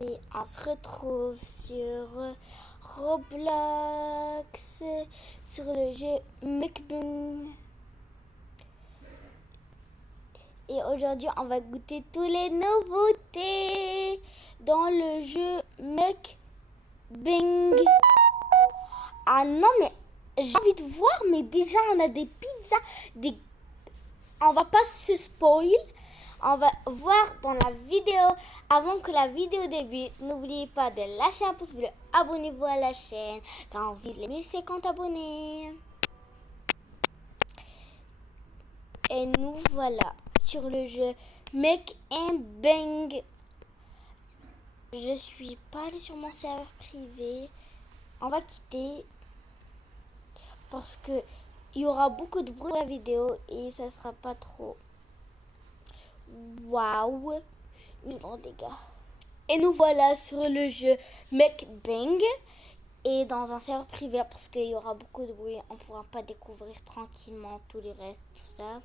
Et on se retrouve sur Roblox, sur le jeu Mukbang. Et aujourd'hui, on va goûter toutes les nouveautés dans le jeu Mukbang. Ah non, mais j'ai envie de voir, mais déjà, on a des pizzas, on va pas se spoil. On va voir dans la vidéo. Avant que la vidéo débute, n'oubliez pas de lâcher un pouce bleu. Abonnez-vous à la chaîne car on vise les 1050 abonnés. Et nous voilà sur le jeu Make and Bang. Je suis pas allée sur mon serveur privé. On va quitter parce que il y aura beaucoup de bruit dans la vidéo et ça sera pas trop. Waouh, non les gars. Et nous voilà sur le jeu Mukbang et dans un serveur privé parce qu'il y aura beaucoup de bruit, on ne pourra pas découvrir tranquillement tout le reste, tout ça.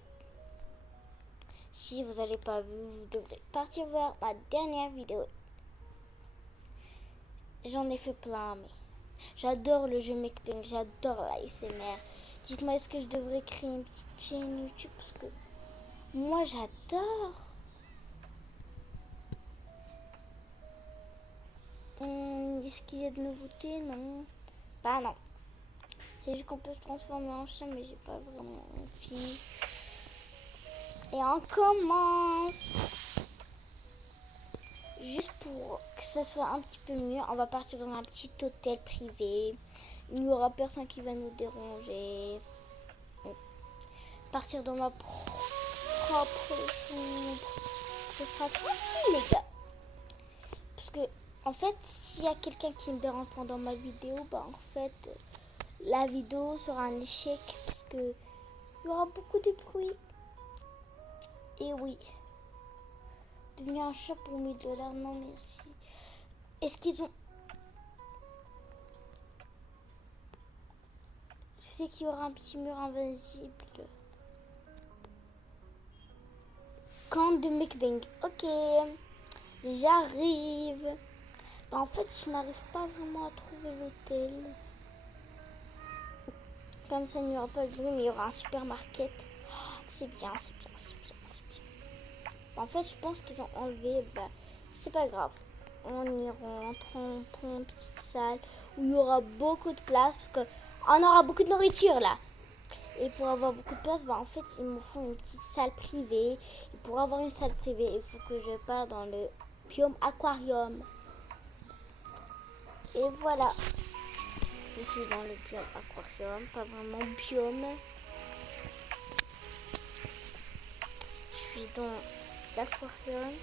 Si vous n'avez pas vu, vous devrez partir voir ma dernière vidéo. J'en ai fait plein, mais j'adore le jeu Mukbang, j'adore la ASMR. Dites-moi, est-ce que je devrais créer une petite chaîne YouTube parce que moi j'adore. Est-ce qu'il y a de nouveautés? Non. Bah non. C'est juste qu'on peut se transformer en chat, mais j'ai pas vraiment envie. Et on commence. Juste pour que ça soit un petit peu mieux, on va partir dans un petit hôtel privé. Il n'y aura personne qui va nous déranger. Partir dans ma propre chambre. Ce sera tranquille, les gars. Parce que, en fait, s'il y a quelqu'un qui me dérange pendant ma vidéo, bah en fait, la vidéo sera un échec parce que il y aura beaucoup de bruit. Et oui. Devenir un chat pour 1000 $, non merci. Est-ce qu'ils ont... Je sais qu'il y aura un petit mur invisible. Camp de Mukbang. Ok. J'arrive. Bah, en fait, je n'arrive pas vraiment à trouver l'hôtel. Comme ça, il n'y aura pas de bruit, mais il y aura un supermarket. Oh, c'est bien, c'est bien, c'est bien, c'est bien. Bah, en fait, je pense qu'ils ont enlevé. Bah, c'est pas grave. On y rentre, on prend une petite salle où il y aura beaucoup de place parce que on aura beaucoup de nourriture là. Et pour avoir beaucoup de place, bah, en fait, il me faut une petite salle privée. Et pour avoir une salle privée, il faut que je parte dans le biome aquarium. Et voilà. Je suis dans le biome aquarium, pas vraiment biome. Je suis dans l'aquarium.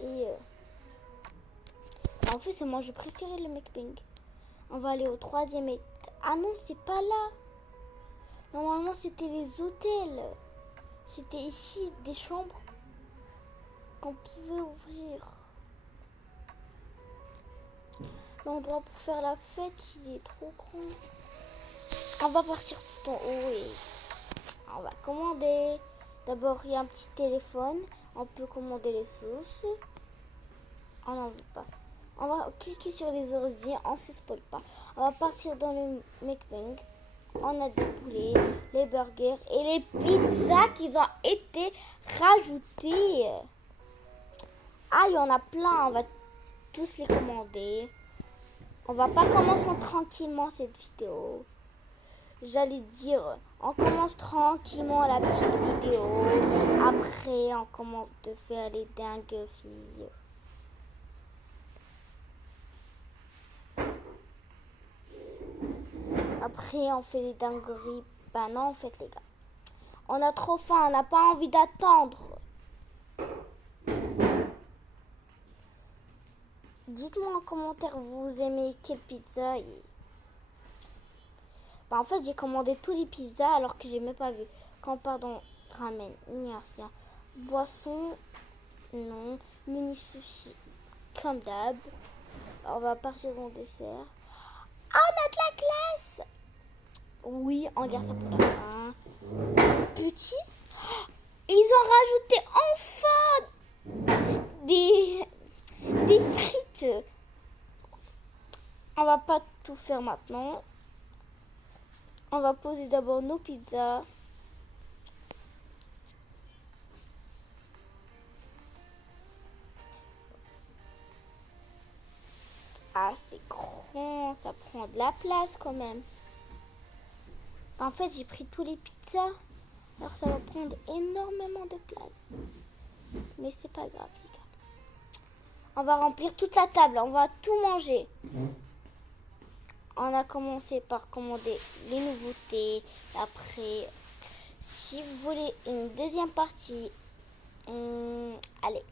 Et en fait, c'est moi, je préférais le Mukbang. On va aller au 3e étage. Ah non, c'est pas là. Normalement, c'était les hôtels. C'était ici, des chambres qu'on pouvait ouvrir. L'endroit pour faire la fête, il est trop grand. On va partir tout en haut et on va commander. D'abord, il y a un petit téléphone. On peut commander les sauces. On n'en veut pas. On va cliquer sur les ordi. On ne se spoil pas. On va partir dans le Mukbang. On a des poulets, les burgers et les pizzas qui ont été rajoutées. Ah, il y en a plein. On va tous les commander. On va pas commencer tranquillement cette vidéo. J'allais dire, on commence tranquillement la petite vidéo. Après, on commence de faire les dingueries. Après, on fait les dingueries. Bah non, en fait, les gars. On a trop faim, on n'a pas envie d'attendre. Dites-moi en commentaire, vous aimez quelle pizza Bah, en fait, j'ai commandé tous les pizzas alors que j'ai même pas vu. Quand pardon, ramen, il n'y a rien. Boisson, non. Mini sushi, comme d'hab. On va partir en dessert. Ah, on a de la glace. Oui, on garde ça pour la fin. Petit. Ils ont rajouté enfin juste, on va pas tout faire maintenant. On va poser d'abord nos pizzas. Ah, c'est grand, ça prend de la place quand même. En fait, j'ai pris tous les pizzas, alors ça va prendre énormément de place. Mais c'est pas grave, les gars. On va remplir toute la table, on va tout manger. On a commencé par commander les nouveautés. Après, si vous voulez une deuxième partie, allez,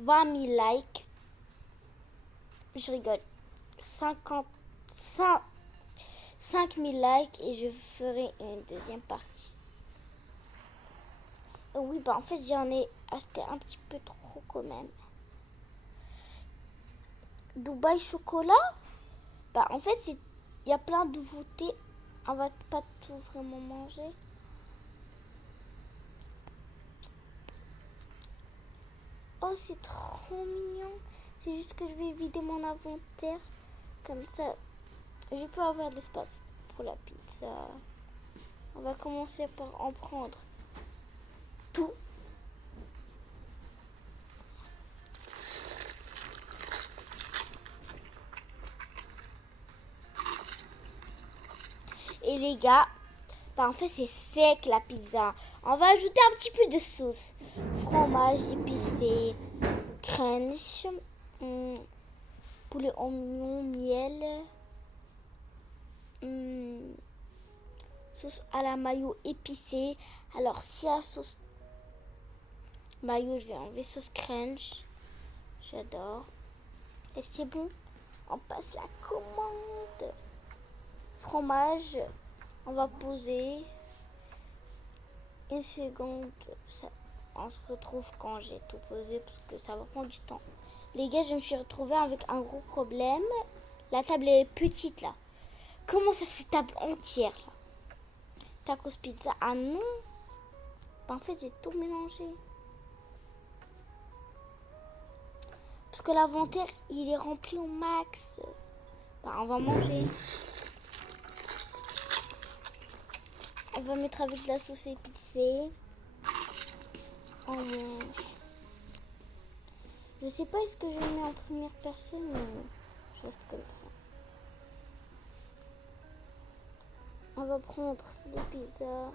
20 000 likes. Je rigole. 5 000 likes et je ferai une deuxième partie. Oui, bah en fait, j'en ai acheté un petit peu trop quand même. Dubaï chocolat, bah en fait, il y a plein de nouveautés. On va pas tout vraiment manger. Oh, c'est trop mignon. C'est juste que je vais vider mon inventaire. Comme ça, je peux avoir de l'espace pour la pizza. On va commencer par en prendre tout. Et les gars, bah en fait c'est sec la pizza. On va ajouter un petit peu de sauce. Fromage épicé, crunch, poulet oignon, miel, sauce à la mayo épicée. Alors si la sauce mayo, je vais enlever sauce crunch. J'adore. Et c'est bon. On passe la commande. Fromage. On va poser. Une seconde. On se retrouve quand j'ai tout posé parce que ça va prendre du temps. Les gars, je me suis retrouvée avec un gros problème. La table est petite là. Comment ça, c'est table entière là? Tacos pizza. Ah non. En fait, j'ai tout mélangé. Parce que l'inventaire, il est rempli au max. Bah, on va manger. On va mettre avec de la sauce épicée. On mange. Je sais pas est-ce que je mets en première personne, mais je reste comme ça. On va prendre des pizzas.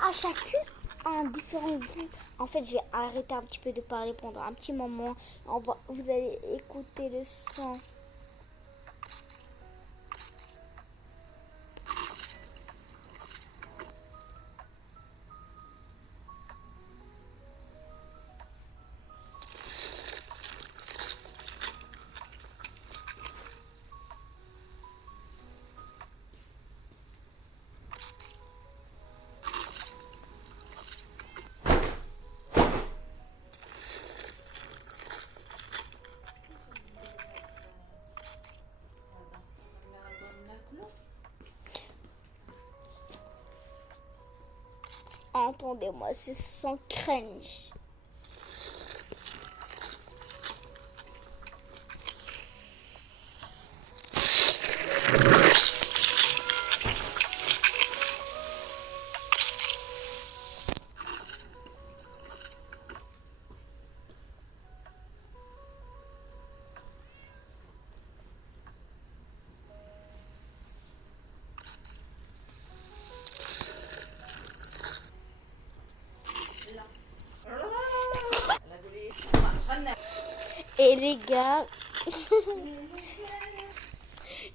Ah, chacune a un différent goût. En fait, je vais arrêter un petit peu de parler pendant un petit moment. Vous allez écouter le son. Entendez-moi, ce son crunch.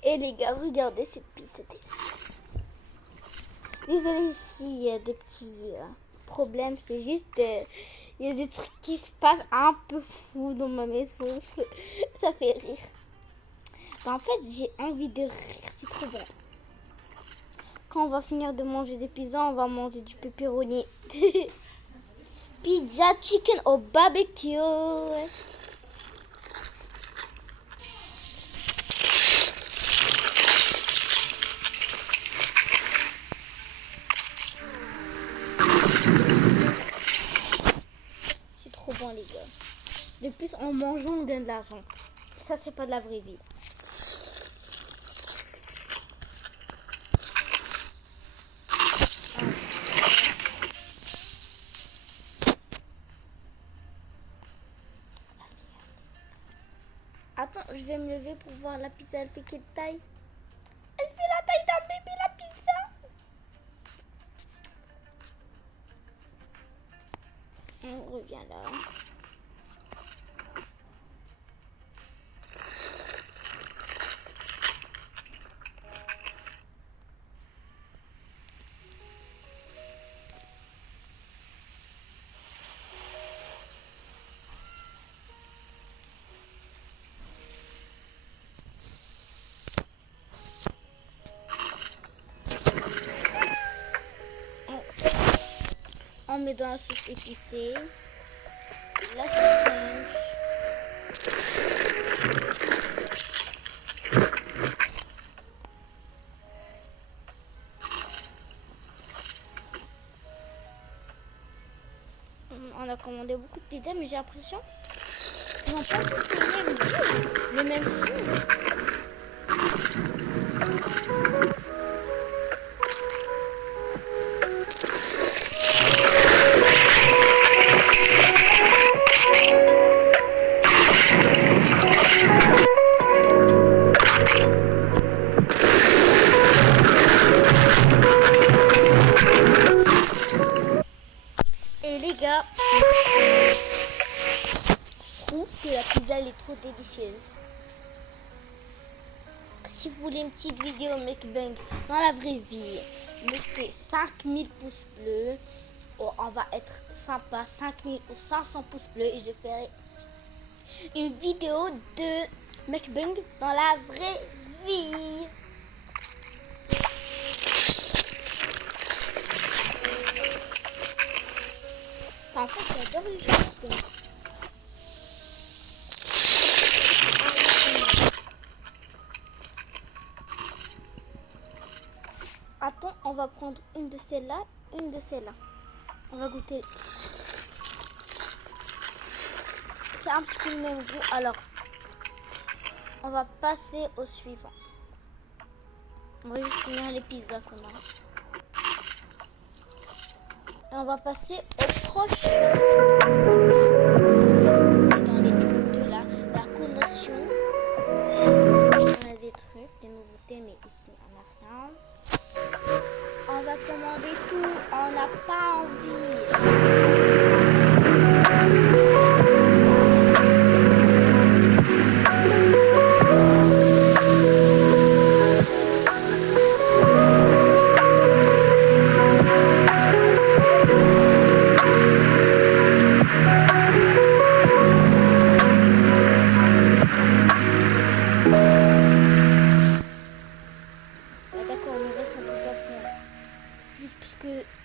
Et les gars, regardez cette pizza. Désolée s'il y a des petits problèmes, c'est juste il y a des trucs qui se passent un peu fous dans ma maison. Ça fait rire. Bah, en fait, j'ai envie de rire, c'est trop bon. Quand on va finir de manger des pizzas, on va manger du pepperoni. Pizza chicken au barbecue. C'est trop bon les gars. De plus, en mangeant, on gagne de l'argent. Ça, c'est pas de la vraie vie. Attends, je vais me lever pour voir la pizza. Elle fait quelle taille? Elle fait la taille d'un bébé, la pizza. On revient là. On met dans la sauce épicée. La sauce. On a commandé beaucoup de pizzas, mais j'ai l'impression qu'ils n'ont pas tous le même son. Et les gars, je trouve que la pizza elle est trop délicieuse. Si vous voulez une petite vidéo mukbang dans la vraie vie, mettez 5000 pouces bleus. Oh, on va être sympa, 5000 ou 500 pouces bleus et je ferai une vidéo de mukbang dans la vraie vie. En fait, j'adore les choses. Attends, on va prendre une de celles-là, une de celles-là. On va goûter. C'est un petit peu le même goût. Alors, on va passer au suivant. On va juste finir les pizzas qu'on a. Et on va passer au prochain. C'est dans les deux là. La collation. On a des trucs, des nouveautés, mais ici on n'a rien. On va commander tout. On n'a pas envie.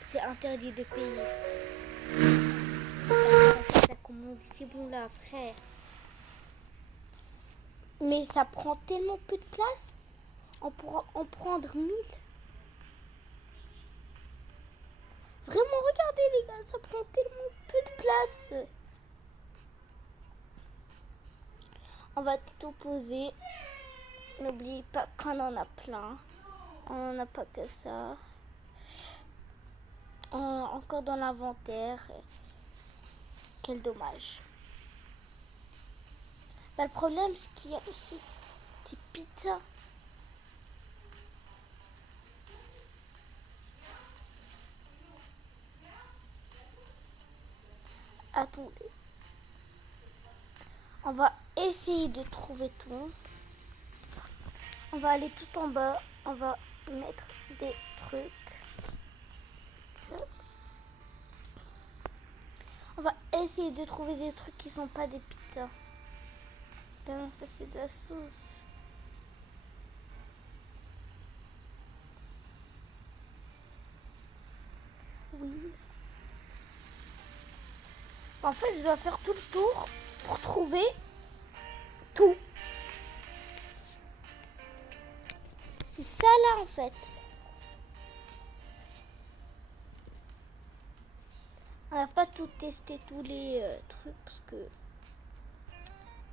C'est interdit de payer. Ça commande, c'est bon là, frère. Mais ça prend tellement peu de place. On pourra en prendre 1000. Vraiment, regardez les gars, ça prend tellement peu de place. On va tout poser. N'oublie pas qu'on en a plein. On n'en a pas que ça. Encore dans l'inventaire. Quel dommage. Bah, le problème, c'est qu'il y a aussi des pizzas. Attendez. On va essayer de trouver tout. On va aller tout en bas. On va mettre des trucs. Ça. On va essayer de trouver des trucs qui sont pas des pizzas. Ben non, ça c'est de la sauce. Oui. En fait, je dois faire tout le tour pour trouver tout. C'est ça là en fait. On n'a pas tout testé, tous les trucs parce que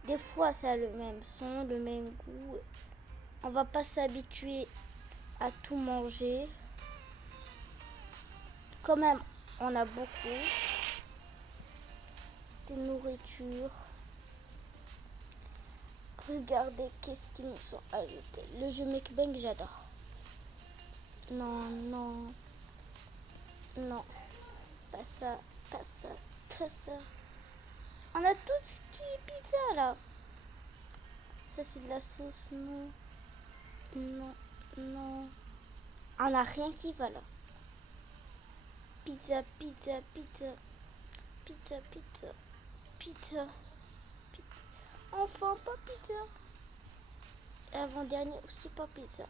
Des fois, ça a le même son, le même goût. On va pas s'habituer à tout manger. Quand même, on a beaucoup de nourriture. Regardez qu'est-ce qu'ils nous sont ajoutés. Le jeu Mukbang, j'adore. Non, non, non. Pas ça, pas ça, pas ça. On a tout ce qui est pizza là. Ça c'est de la sauce, non. Non, non. On n'a rien qui va là. Pizza, pizza, pizza. Pizza, pizza. Pizza. Pizza. Enfin, pas pizza. Et avant-dernier aussi pas pizza.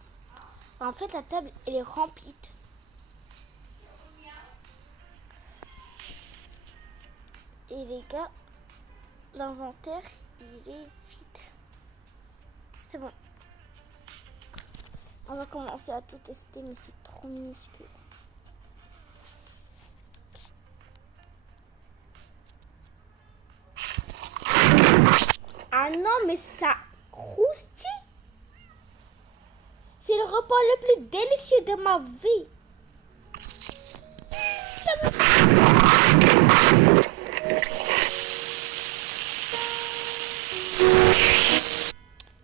En fait, la table, elle est remplie. Et les gars, l'inventaire, il est vide. C'est bon. On va commencer à tout tester, mais c'est trop minuscule. Ah non, mais ça croustille. C'est le repas le plus délicieux de ma vie.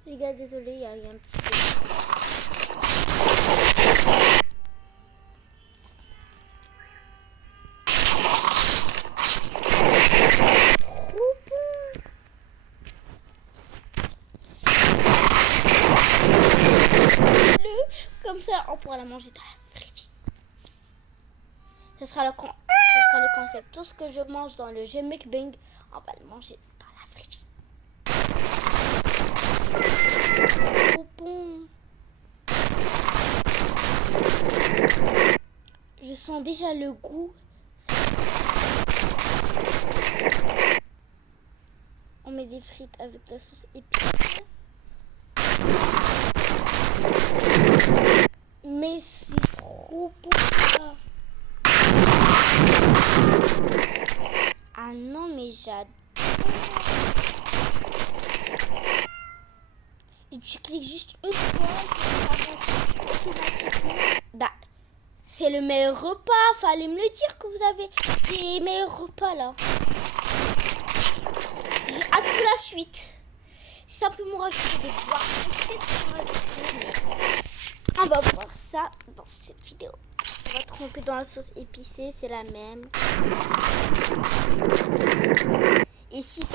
Les gars, désolé, il y a un petit peu. Trop bon. Comme ça, on pourra la manger dans la vraie vie. Ce sera le concept. Tout ce que je mange dans le jeu Mukbang, on va le manger dans la vraie vie. Trop bon. Je sens déjà le goût. On met des frites avec la sauce épicée. Mais c'est trop bon ça. Ah non, mais j'adore. Et tu cliques juste une fois. Bah, c'est le meilleur repas. Fallait me le dire que vous avez des meilleurs repas là. J'ai hâte pour la suite. Simplement rajouter des pois. On va voir ça dans cette vidéo. On va tremper dans la sauce épicée, c'est la même. Ici,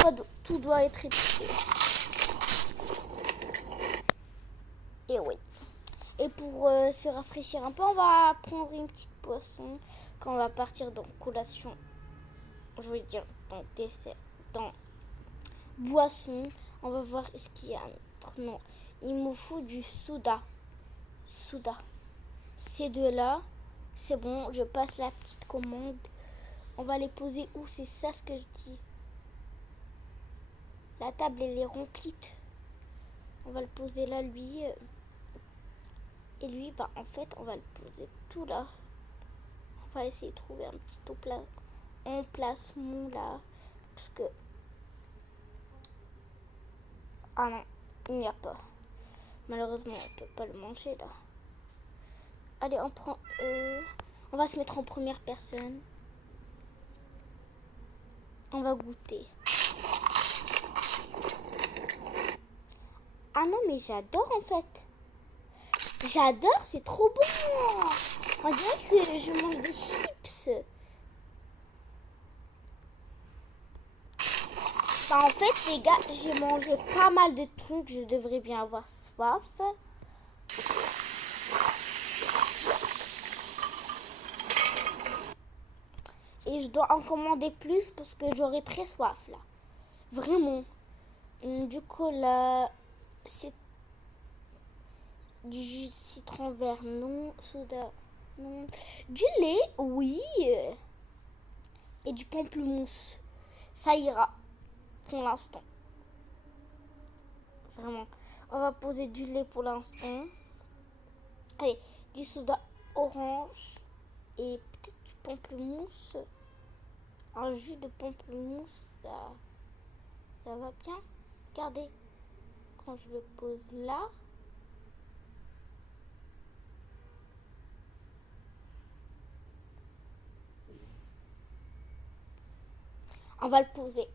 tout doit être épicé. Et oui. Et pour se rafraîchir un peu, on va prendre une petite boisson quand on va partir dans collation. Je veux dire dans dessert, dans boisson. On va voir ce qu'il y a un autre nom. Il me faut du soda. Soda. Ces deux-là, c'est bon. Je passe la petite commande. On va les poser où? C'est ça ce que je dis. La table, elle est remplie. On va le poser là, lui. Et lui, bah, en fait, on va le poser tout là. On va essayer de trouver un petit emplacement là. Parce que... Ah non, il n'y a pas. Malheureusement, on ne peut pas le manger là. Allez, on prend... on va se mettre en première personne. On va goûter. Ah non, mais j'adore en fait. J'adore, c'est trop bon. On dirait que je mange des chips. Bah, en fait, les gars, j'ai mangé pas mal de trucs. Je devrais bien avoir soif. Et je dois en commander plus parce que j'aurai très soif là. Vraiment. Du cola, c'est du jus de citron vert, non. Soda, non. Du lait, oui. Et du pamplemousse. Ça ira pour l'instant. Vraiment. On va poser du lait pour l'instant. Allez, du soda orange. Et peut-être du pamplemousse. Un jus de pamplemousse, ça va bien. Regardez, quand je le pose là, on va le poser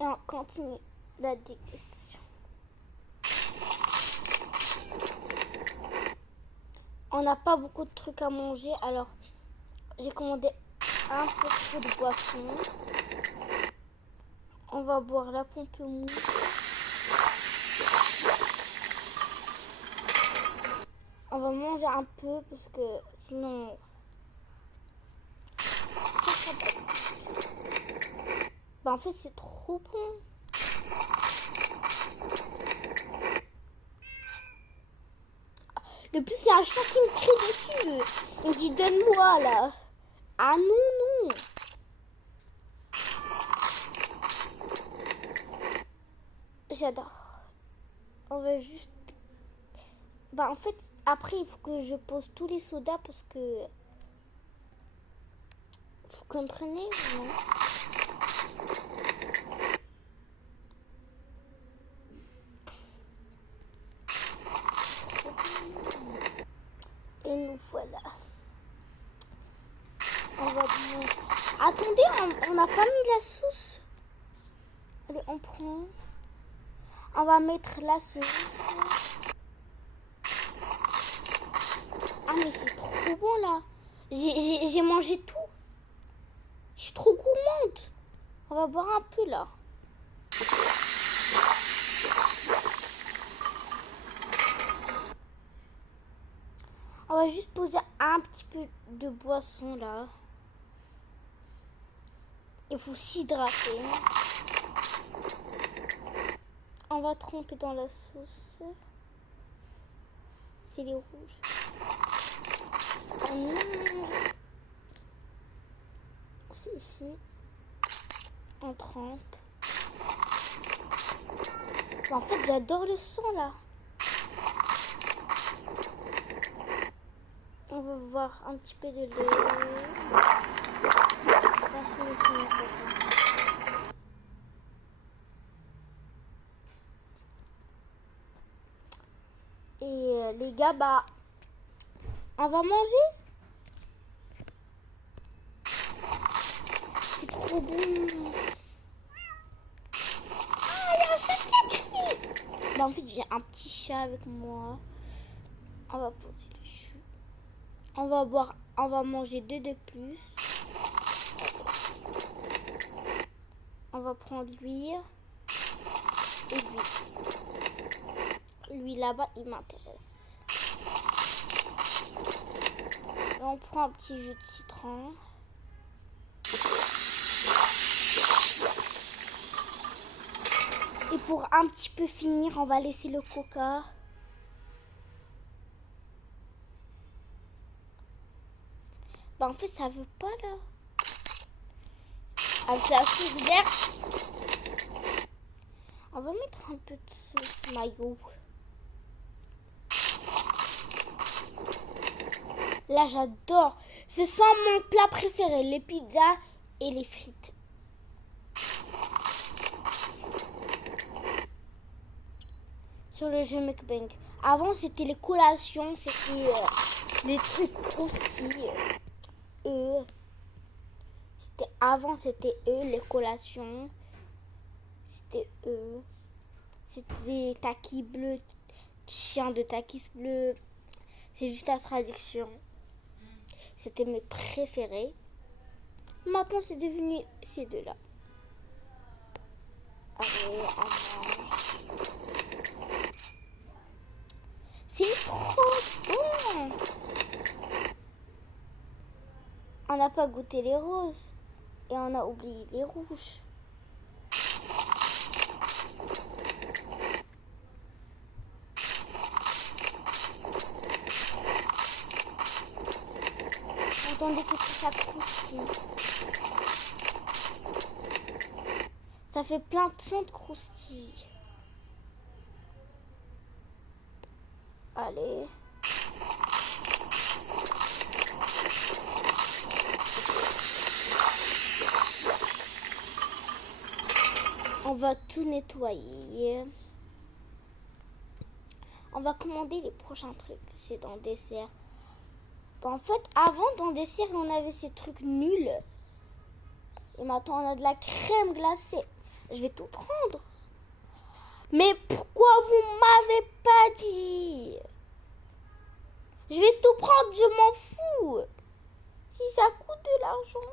et on continue la dégustation. On n'a pas beaucoup de trucs à manger, alors j'ai commandé un peu trop de boissons. On va boire la pamplemousse. On va manger un peu parce que sinon... Bah en fait c'est trop bon. De plus il y a un chat qui me crie dessus. Il me dit donne-moi là. Ah non, non. J'adore. On va juste... Bah en fait après il faut que je pose tous les sodas parce que... Vous comprenez, non? Et nous voilà. On va bien... Attendez, on n'a pas mis la sauce. Allez, on prend. On va mettre la sauce. Ah mais c'est trop bon là. J'ai mangé tout. Je suis trop gourmande. On va boire un peu là. On va juste poser un petit peu de boisson là. Il faut s'hydrater. On va tremper dans la sauce. C'est les rouges. Oh non. C'est ici. On trempe. En fait, j'adore le sang là. On va voir un petit peu de lait. Et les gars, bah, on va manger. C'est trop bon. Ah, il y a un chat qui a crié. Bah, en fait, j'ai un petit chat avec moi. On va poser le jus. On va manger 2 de plus. On va prendre lui et lui. Lui là-bas, il m'intéresse. On prend un petit jus de citron. Et pour un petit peu finir, on va laisser le coca. Bah en fait, ça veut pas là. Avec la sauce verte. On va mettre un peu de sauce mayo. Là, j'adore. C'est ça mon plat préféré, les pizzas et les frites. Sur le jeu mukbang. Avant, c'était les collations, c'était les trucs croustillés. C'était eux, les collations. C'était eux. C'était Takis bleu, chien de Takis bleu. C'est juste la traduction. C'était mes préférés. Maintenant, c'est devenu ces deux-là. Allez, on mange. C'est trop bon. On n'a pas goûté les roses. Et on a oublié les rouges. Attendez que ça croustille. Ça fait plein de sons de croustilles. Allez. On va tout nettoyer. On va commander les prochains trucs. C'est dans le dessert. En fait, avant, dans le dessert, on avait ces trucs nuls. Et maintenant, on a de la crème glacée. Je vais tout prendre. Mais pourquoi vous m'avez pas dit? Je vais tout prendre, je m'en fous. Si ça coûte de l'argent,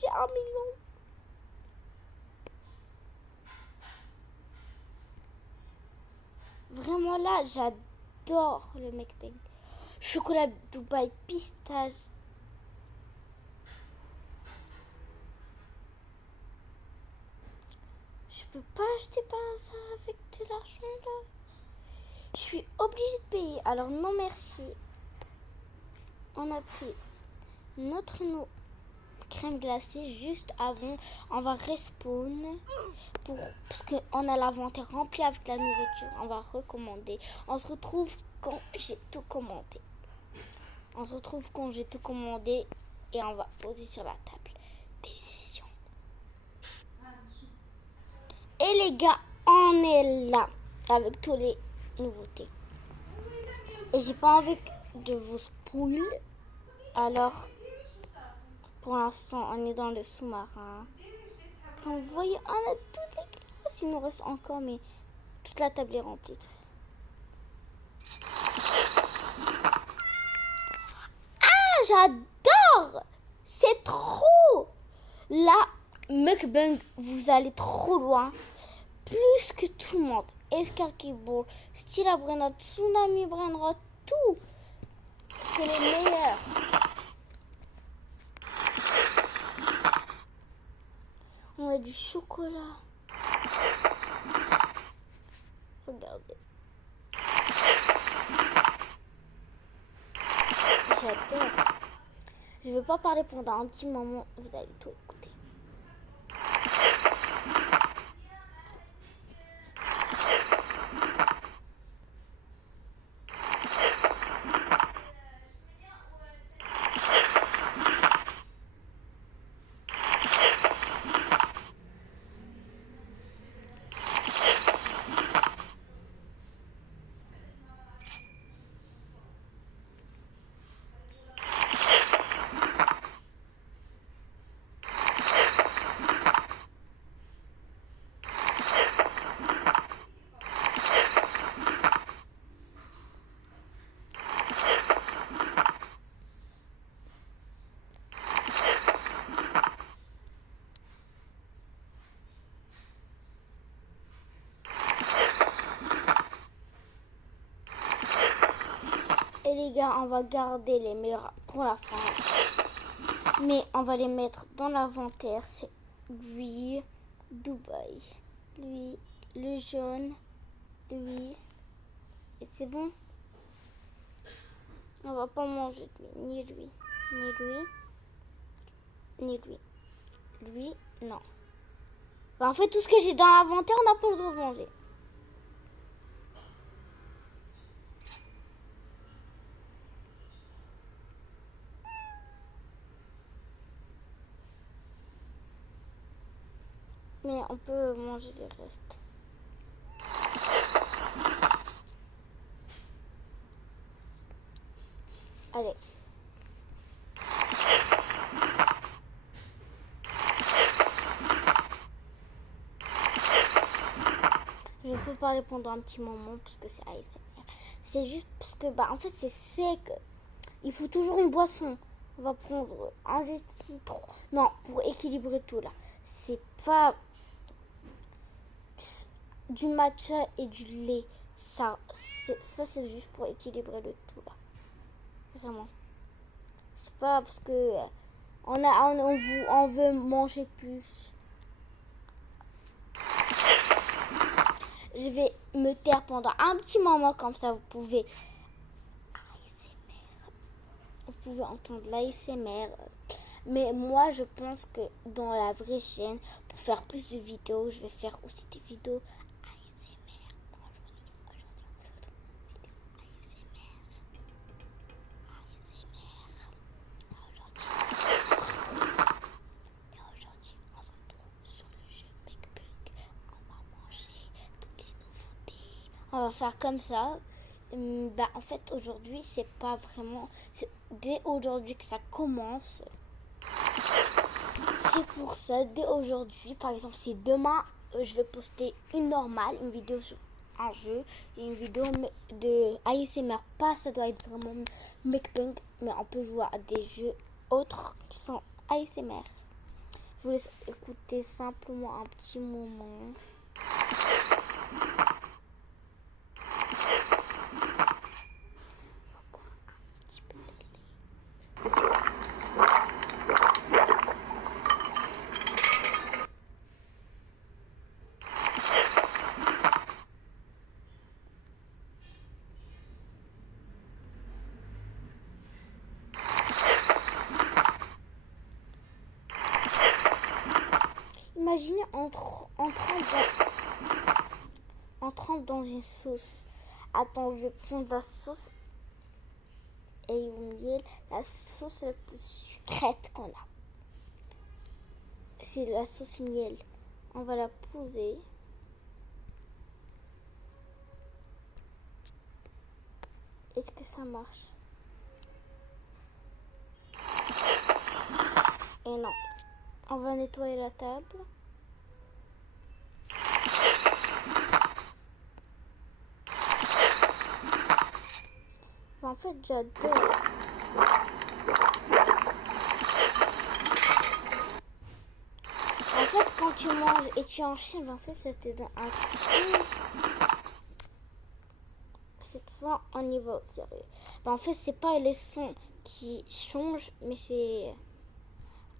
j'ai 1 million. Vraiment là, j'adore le mukbang. Chocolat Dubaï, pistache. Je peux pas acheter pas ça avec de l'argent là. Je suis obligée de payer. Alors non merci. On a pris notre crème glacée juste avant. On va respawn parce qu'on a l'inventaire rempli avec la nourriture. On va recommander. On se retrouve quand j'ai tout commandé. Et on va poser sur la table. Décision. Et les gars, on est là avec tous les nouveautés. Et j'ai pas envie de vous spoil. Alors, pour l'instant, on est dans le sous-marin. Comme vous voyez, on a toutes les classes. Il nous reste encore, mais toute la table est remplie. Ah, j'adore! C'est trop! Là, mukbang, vous allez trop loin. Plus que tout le monde. Escarquibo, Stila Brenda, Tsunami Brenda, tout. C'est les meilleurs. On a du chocolat. Regardez. J'adore. Je ne vais pas parler pendant un petit moment. Vous allez tout écouter. Et les gars, on va garder les meilleurs pour la fin. Mais on va les mettre dans l'inventaire. C'est lui, Dubaï. Lui, le jaune. Lui. Et c'est bon. On va pas manger de lui. Ni lui. Ni lui. Ni lui. Lui, non. En fait, tout ce que j'ai dans l'inventaire, on n'a pas le droit de manger. Mais on peut manger les restes. Allez. Je peux parler pendant un petit moment parce que c'est ASMR. C'est juste parce que en fait c'est sec. Il faut toujours une boisson. On va prendre un jus de citron. Non, pour équilibrer tout là. C'est pas du matcha et du lait. Ça c'est juste pour équilibrer le tout là. Vraiment. C'est pas parce que on veut manger plus. Je vais me taire pendant un petit moment, comme ça vous pouvez entendre l'ASMR. Mais moi je pense que dans la vraie chaîne, pour faire plus de vidéos, je vais faire aussi des vidéos ASMR. Aujourd'hui, on se retrouve sur le jeu mukbang. On va faire comme ça. Bah, en fait, aujourd'hui, c'est pas vraiment... C'est dès aujourd'hui que ça commence. C'est pour ça, dès aujourd'hui, par exemple, si demain, je vais poster une normale, une vidéo sur un jeu, et une vidéo de ASMR. Pas, ça doit être vraiment mukbang, mais on peut jouer à des jeux autres qui sont ASMR. Je vous laisse écouter simplement un petit moment. Imaginez entrant dans une sauce. Attends, je vais prendre la sauce et au miel. La sauce la plus sucrète qu'on a. C'est la sauce miel. On va la poser. Est-ce que ça marche? Et non. On va nettoyer la table. En fait, j'adore. En fait, quand tu manges et tu enchaînes, en fait, ça te donne un coup. Cette fois, on y va au sérieux. En fait, c'est pas les sons qui changent, mais c'est...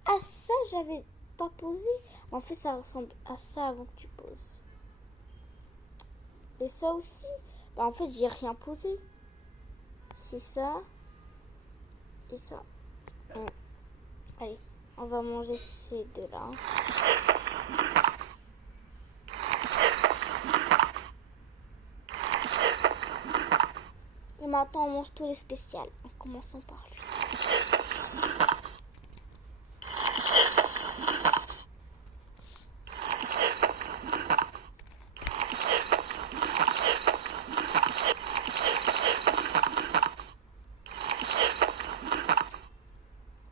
Ah, ça, j'avais pas posé. En fait, ça ressemble à ça avant que tu poses. Et ça aussi. En fait, j'ai rien posé. C'est ça. Et ça. Allez, on va manger ces deux-là. Et maintenant, on mange tous les spéciales. En commençant par lui.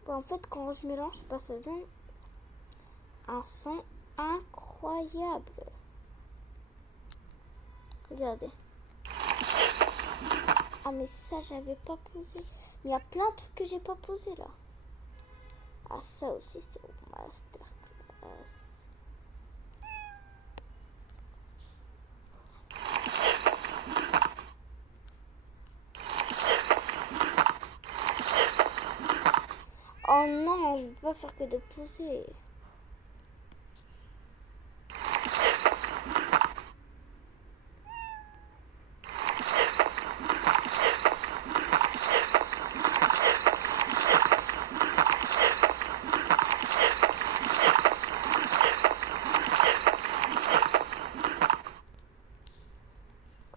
En fait, quand je mélange, ça donne un son incroyable. Regardez. Ah, mais ça, j'avais pas posé. Il y a plein de trucs que j'ai pas posé là. Ah, ça aussi, c'est au masterclass. Oh non, je ne veux pas faire que de poser.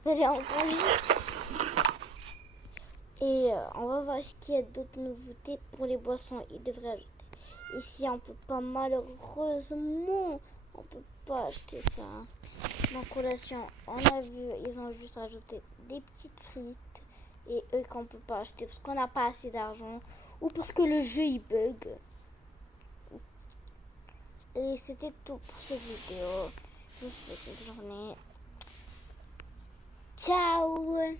Vous avez entendu? Et on va voir ce qu'il y a d'autres nouveautés pour les boissons. Ils devraient ajouter. Ici, on peut pas, malheureusement, on peut pas acheter ça. Dans collation, on a vu, ils ont juste rajouté des petites frites. Et eux qu'on peut pas acheter parce qu'on n'a pas assez d'argent. Ou parce que le jeu, il bug. Et c'était tout pour cette vidéo. Je vous souhaite une journée. Ciao!